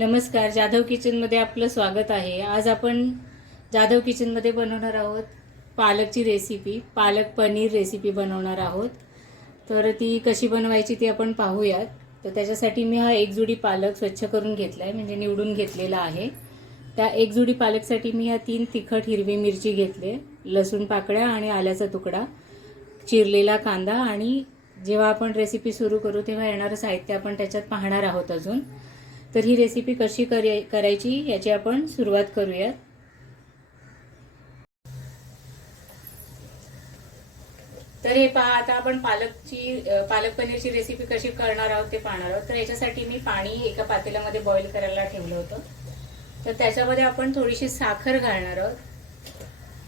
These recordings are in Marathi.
नमस्कार, जाधव किचनमध्ये आपलं स्वागत आहे। आज आपण जाधव किचनमध्ये बनवणार आहोत पालकची रेसिपी, पालक पनीर रेसिपी बनवणार आहोत। तर ती कशी बनवायची ती आपण पाहूयात। तर त्याच्यासाठी मी हा एक जुडी पालक स्वच्छ करून घेतलाय, म्हणजे निवडून घेतलेला आहे। त्या एक जुडी पालकसाठी मी हा 3 तिखट हिरवी मिरची घेतले, लसूण पाकळ्या आणि आल्याचा तुकडा, चिरलेला कांदा आणि जेव्हा आपण रेसिपी सुरू करू तेव्हा येणारं साहित्य आपण त्याच्यात पाहणार आहोत अजून। तर ही रेसिपी कशी करायची याची आपण सुरुवात करूया। तर हे पहा, आता आपण पालक पनीरची रेसिपी कशी करणार आहोत ते पाहणार आहोत। तर याच्यासाठी मी पाणी एका पातेल्यामध्ये बॉईल करायला ठेवलं होतं। तर त्याच्यामध्ये आपण थोडीशी साखर घालणार आहोत,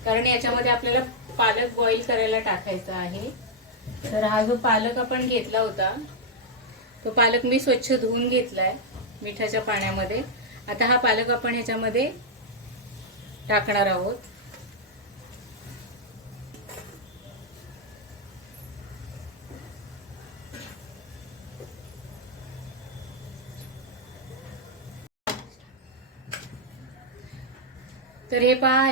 कारण याच्यामध्ये आपल्याला पालक बॉईल करायला टाकायचा आहे। तर हा जो पालक आपण घेतला होता तो पालक मी स्वच्छ धुवून घेतलाय मिठाच्या पाण्यामध्ये। आता हा पालक आपण ह्याच्यामध्ये टाकणार आहोत। तर हे पहा,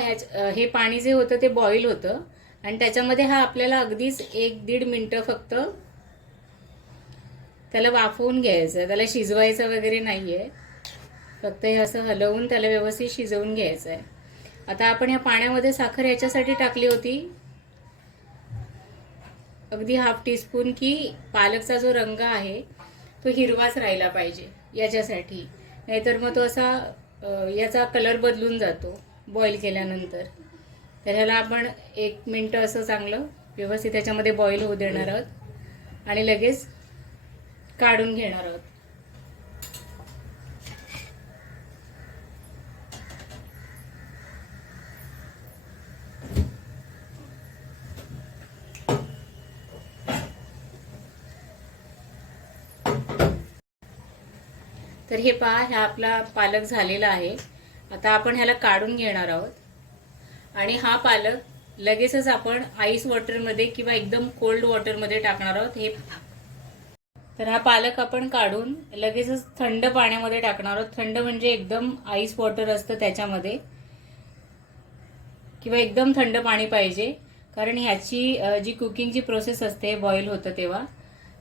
हे पाणी जे होतं ते बॉईल होतं आणि त्याच्यामध्ये हा आपल्याला अगदीच 1-1.5 मिनिटं फक्त त्याला वाफवून घ्यायचं, त्याला शिजवायचं वगैरे नाहीये, फक्त हे असं हलवून त्याला व्यवस्थित शिजवून घ्यायचं आहे। आता आपण या पाण्यामध्ये साखर याच्यासाठी टाकली होती अगदी हाफ टीस्पून, की पालकचा जो रंग आहे तो हिरवाच राहिला पाहिजे याच्यासाठी, नाहीतर मग तो असा याचा कलर बदलून जातो बॉईल केल्यानंतर। तर ह्याला आपण 1 मिनिट असं चांगलं व्यवस्थित त्याच्यामध्ये बॉईल होऊ देणार आहोत आणि लगेच काढून घेणार आहोत। तर हे पहा, हा आपला पालक झालेला आहे। आता आपण ह्याला काढून घेणार आहोत आणि हा पालक लगेचच आपण आईस वॉटरमध्ये किंवा एकदम कोल्ड वॉटरमध्ये टाकणार आहोत। तर हा पालक आपण काढून लगेचच थंड पाण्यामध्ये टाकणार आहोत। थंड म्हणजे एकदम आईस वॉटर असतं त्याच्यामध्ये, किंवा एकदम थंड पाणी पाहिजे, कारण ह्याची जी कुकिंगची प्रोसेस असते बॉईल होतं तेव्हा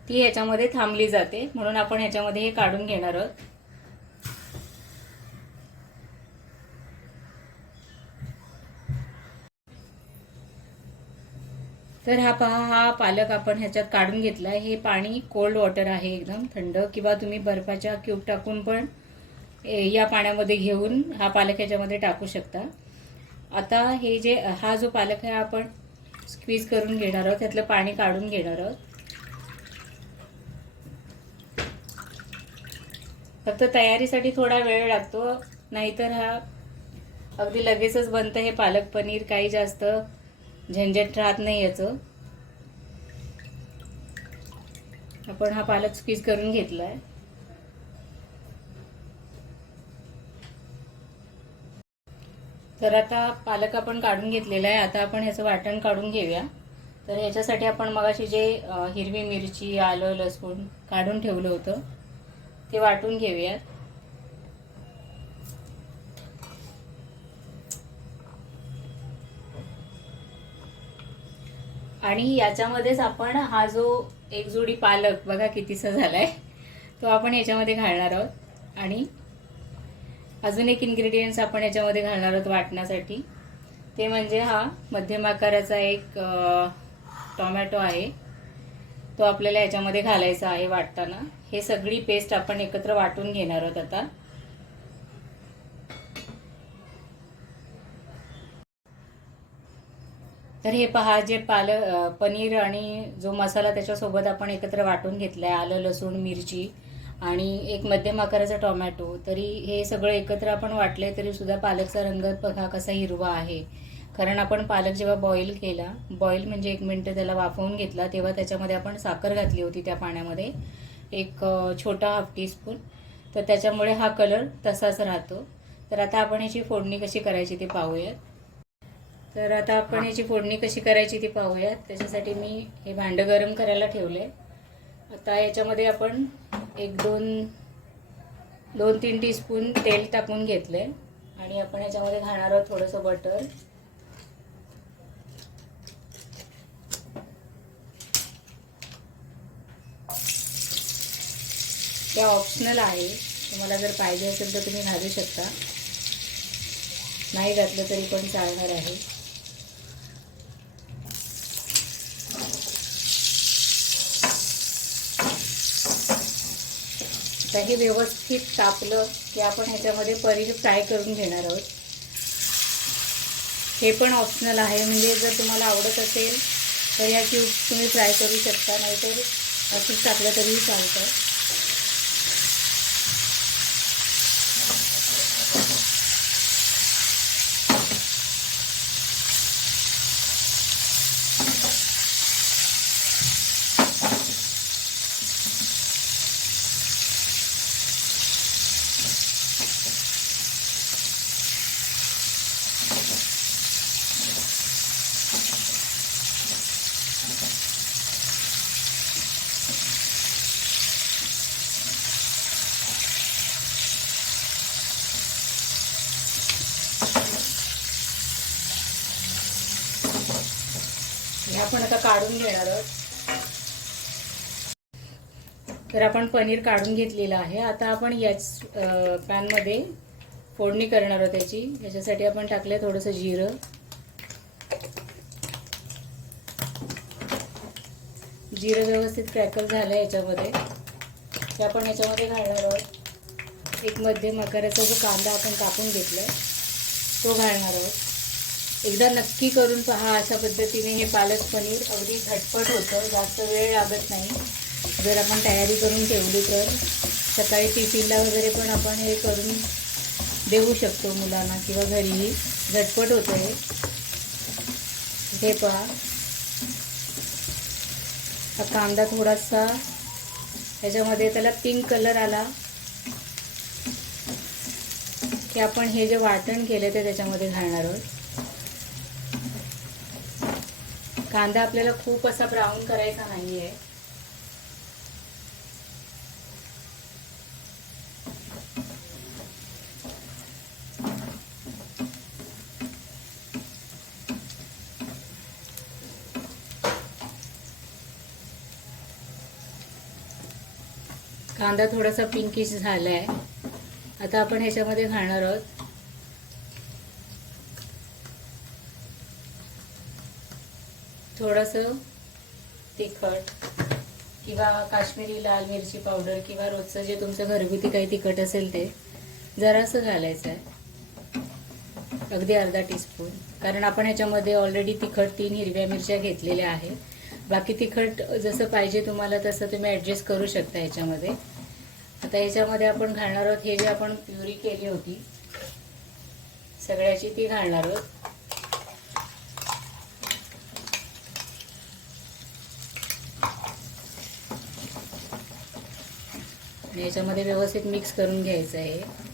ती ह्याच्यामध्ये थांबली जाते, म्हणून आपण ह्याच्यामध्ये हे काढून घेणार आहोत। तर हा पहा, हा पालक आपण ह्याच्यात काढून घेतलाय। हे पाणी कोल्ड वॉटर आहे, एकदम थंड, किंवा तुम्ही बर्फाच्या क्यूब टाकून पण या पाण्यामध्ये घेऊन हा पालक ह्याच्यामध्ये टाकू शकता। आता हा जो पालक आहे आपण स्क्वीज करून घेणार आहोत, त्यातलं पाणी काढून घेणार आहोत। फक्त तयारीसाठी थोडा वेळ लागतो, नाहीतर हा अगदी लगेचच बनतं हे पालक पनीर, काही जास्त झंझट राहत नाही याचं। आपण हा पालक स्क्वीज करून घेतलाय। तर आता पालक आपण काढून घेतलेला आहे। आता आपण ह्याचं वाटण काढून घेऊया। तर ह्याच्यासाठी आपण मगाशी जे हिरवी मिरची, आलं, लसूण काढून ठेवलं होतं ते वाटून घेऊया। आणि याच्यामध्येच आपण हा जो एक जुडी पालक बघा कितीसा झालाय तो आपण याच्यामध्ये घालणार आहोत। आणि अजून एक इन्ग्रेडियंट्स आपण याच्यामध्ये घालणार आहोत वाटण्यासाठी, ते म्हणजे हा मध्यम आकाराचा एक टोमॅटो आहे, तो आपल्याला याच्यामध्ये घालायचा आहे वाटताना। हे सगळी पेस्ट आपण एकत्र वाटून घेणार आहोत आता। तर हे पहा, जे पनीर आणि जो मसाला त्याच्यासोबत आपण एकत्र वाटून घेतलाय, आलं, लसूण, मिरची आणि एक मध्यम आकाराचा टोमॅटो, तरी हे सगळं एकत्र आपण वाटले तरी सुद्धा पालकचा रंग बघा कसा हिरवा आहे, कारण आपण पालक जेव्हा बॉईल म्हणजे 1 मिनिट त्याला वाफवून घेतला, तेव्हा त्याच्यामध्ये आपण साखर घातली होती त्या पाण्यामध्ये, एक छोटा हाफ टीस्पून। तर त्याच्यामुळे हा कलर तसाच राहतो। तर आता आपण याची फोडणी कशी करायची ते पाहूयात। तर आता आपण याची फोडणी कशी करायची ती पाहूयात। त्याच्यासाठी मी हे भांडं गरम करायला ठेवले। आता याच्यामध्ये आपण 1-2 2-3 टीस्पून तेल टाकून घेतले आणि आपण याच्यामध्ये घालणार आहोत थोडंसं बटर. ते ऑप्शनल आहे, तुम्हाला जर पाहिजे असेल तर तुम्ही घालू शकता, नाही घातलं तरी पण चालणार आहे. आता हे व्यवस्थित तापलं की आपण ह्याच्यामध्ये पनीर फ्राय करून घेणार आहोत. हे पण ऑप्शनल आहे, म्हणजे जर तुम्हाला आवडत असेल तर या क्यूब्स तुम्ही फ्राय करू शकता, नाहीतर असंच टाकलं तरीही चालतं. हे आपण आता काढून घेणार आहोत. तर आपण पनीर काढून घेतलेलं आहे. आता आपण याच पॅनमध्ये फोडणी करणार आहोत त्याची. याच्यासाठी आपण टाकले थोडंसं जिरं, जिरं व्यवस्थित क्रॅकल झालं याच्यामध्ये. ते आपण याच्यामध्ये घालणार आहोत. एक मध्यम आकाराचा जो कांदा आपण कापून घेतलाय तो घालणार आहोत. एकदा नक्की करून पहा, अशा पद्धतीने हे पालक पनीर अगदी झटपट होतं, जास्त वेळ लागत नाही. जर आपण तयारी करून ठेवली तर सकाळी टिफिनला वगैरे पण आपण हे करून देऊ शकतो मुलांना, किंवा घरीही झटपट होतं हे. हे पहा, हा कांदा थोडासा ह्याच्यामध्ये त्याला पिंक कलर आला की आपण हे जे वाटण केलं ते त्याच्यामध्ये घालणार आहोत. कांदा आपल्याला खूप असा ब्राऊन करायचा नाहीये. कांदा थोडासा पिंकिश झालाय. आता आपण ह्याच्यामध्ये घालणार आहोत थोडंसं तिखट किंवा काश्मीरी लाल मिरची पावडर, किंवा रोजचं जे तुमचं घरगुती काही तिखट असेल ते जरासं घालायचं आहे, अगदी अर्धा टीस्पून. कारण आपण ह्याच्यामध्ये ऑलरेडी तिखट 3 हिरव्या मिरच्या घेतलेल्या आहेत. बाकी तिखट जसं पाहिजे तुम्हाला तसं तुम्ही ॲडजस्ट करू शकता ह्याच्यामध्ये. आता ह्याच्यामध्ये आपण घालणार आहोत हे जे आपण प्युरी केली होती सगळ्याची, ती घालणार आहोत. आणि याच्यामध्ये व्यवस्थित मिक्स करून घ्यायचं आहे.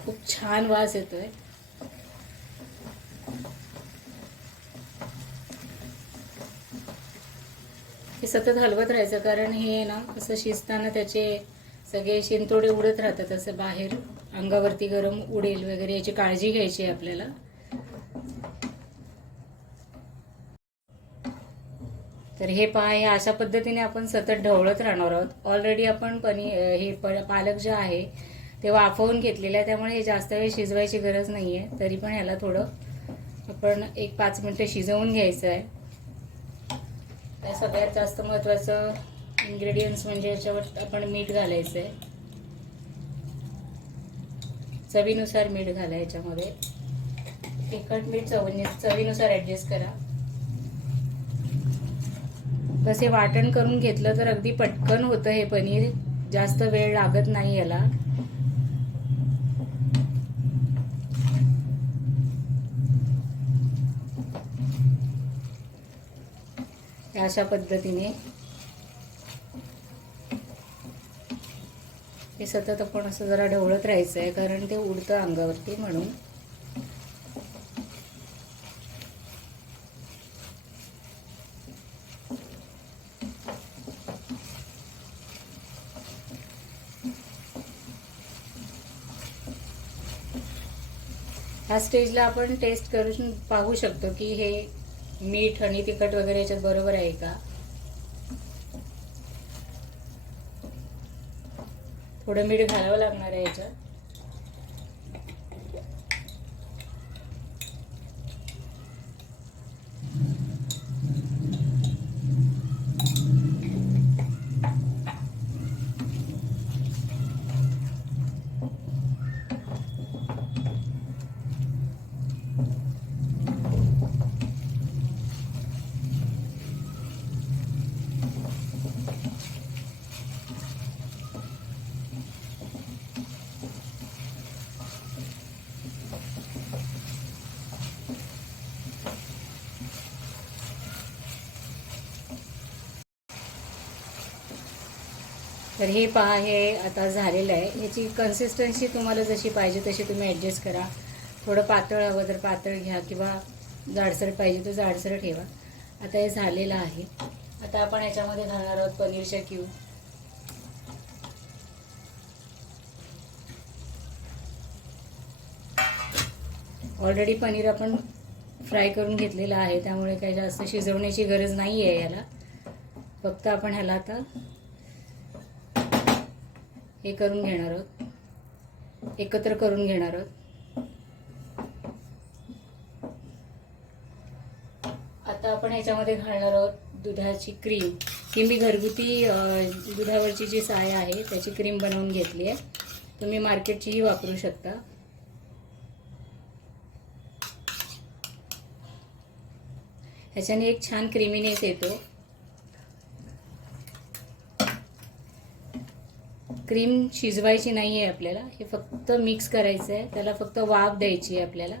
खूप छान वास येतोय. हे सतत हलवत राहायचं, कारण हे ना असं शिजताना त्याचे सगळे शिंतोडे उडत राहतात, असं बाहेर अंगावरती गरम उडेल वगैरे याची काळजी घ्यायची आहे आपल्याला. तर हे पहा, हे अशा पद्धतीने आपण सतत ढवळत राहणार आहोत. ऑलरेडी आपण हे पालक जे आहे ते वाफवून घेतलेलं आहे, त्यामुळे हे जास्त वेळ शिजवायची गरज नाही आहे. तरी पण ह्याला थोडं आपण 1-5 मिनिटं शिजवून घ्यायचं आहे. त्या सगळ्यात जास्त महत्त्वाचं इन्ग्रेडियंट्स म्हणजे याच्यावर आपण मीठ घालायचं आहे. चवीनुसार मीठ घाला याच्यामध्ये. तिखट मीठ चवीनुसार ॲडजस्ट करा. बस हे वाटण करून घेतलं तर अगदी पटकन होतं हे पनीर, जास्त वेळ लागत नाही याला. अशा पद्धतीने हे सतत आपण असं जरा ढवळत राहायचं आहे, कारण ते उडतं अंगावरती म्हणून. ह्या स्टेजला आपण टेस्ट करून पाहू शकतो की हे मीठ आणि तिखट वगैरे याच्यात बरोबर आहे का. थोडं मीठ घालावं लागणार आहे याच्यात. तर हे पहा, हे आता झालेलं आहे. याची कन्सिस्टन्सी तुम्हाला जशी पाहिजे तशी तुम्ही ॲडजस्ट करा. थोडं पातळ हवं तर पातळ घ्या किंवा जाडसर पाहिजे तर जाडसर ठेवा. आता हे झालेलं आहे. आता आपण याच्यामध्ये घालणार आहोत पनीरच्या क्यूब. ऑलरेडी पनीर आपण फ्राय करून घेतलेलं आहे, त्यामुळे काही जास्त शिजवण्याची गरज नाही आहे याला. फक्त आपण ह्याला आता हे करून घेणार आहोत, एकत्र करून घेणार आहोत. आता आपण ह्याच्यामध्ये घालणार आहोत दुधाची क्रीम. ही मी घरगुती दुधावरची जी साय आहे त्याची क्रीम बनवून घेतली आहे. तुम्ही मार्केटचीही वापरू शकता. ह्याच्याने एक छान क्रीमीनेस येतो. क्रीम शिजवायची नाही आहे आपल्याला, हे फक्त मिक्स करायचं आहे. त्याला फक्त वाफ द्यायची आहे आपल्याला.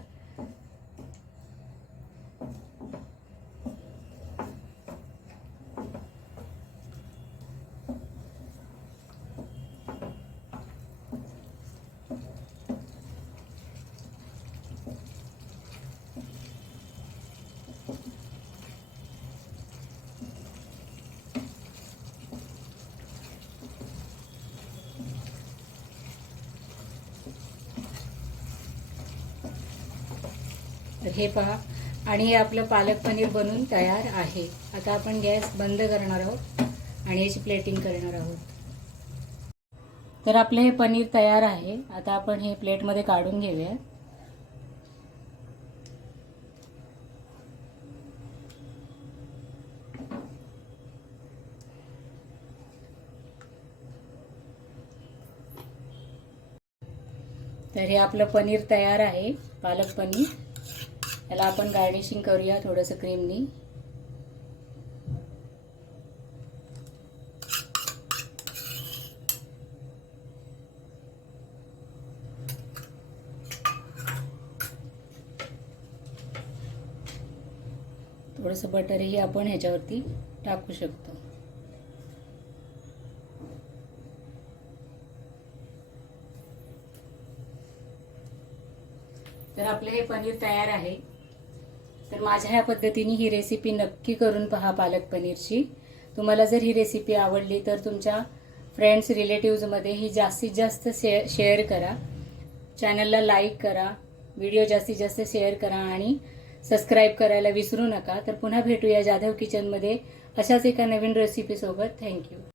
तर हे पहा, आणि हे आपलं पालक पनीर बनून तयार आहे. आता आपण गॅस बंद करणार आहोत आणि याची प्लेटिंग करणार आहोत. तर आपलं हे पनीर तयार आहे. आता आपण हे प्लेटमध्ये काढून घेऊया. तर हे आपलं पनीर तयार आहे, पालक पनीर. याला आपण गार्निशिंग करूया थोडंसं क्रीमनी. थोडंसं बटरही आपण ह्याच्यावरती टाकू शकतो. तर आपलं हे पनीर तयार आहे. तर माझ्या ह्या पद्धतीने ही रेसिपी नक्की करून पहा पालक पनीरची. तुम्हाला जर ही रेसिपी आवडली तर तुमच्या फ्रेंड्स रिलेटिव्हजमध्ये ही जास्तीत जास्त शेअर करा. चॅनलला लाईक करा, व्हिडिओ जास्तीत जास्त शेअर करा आणि सबस्क्राईब करायला विसरू नका. तर पुन्हा भेटूया जाधव किचनमध्ये अशाच एका नवीन रेसिपीसोबत. थँक्यू.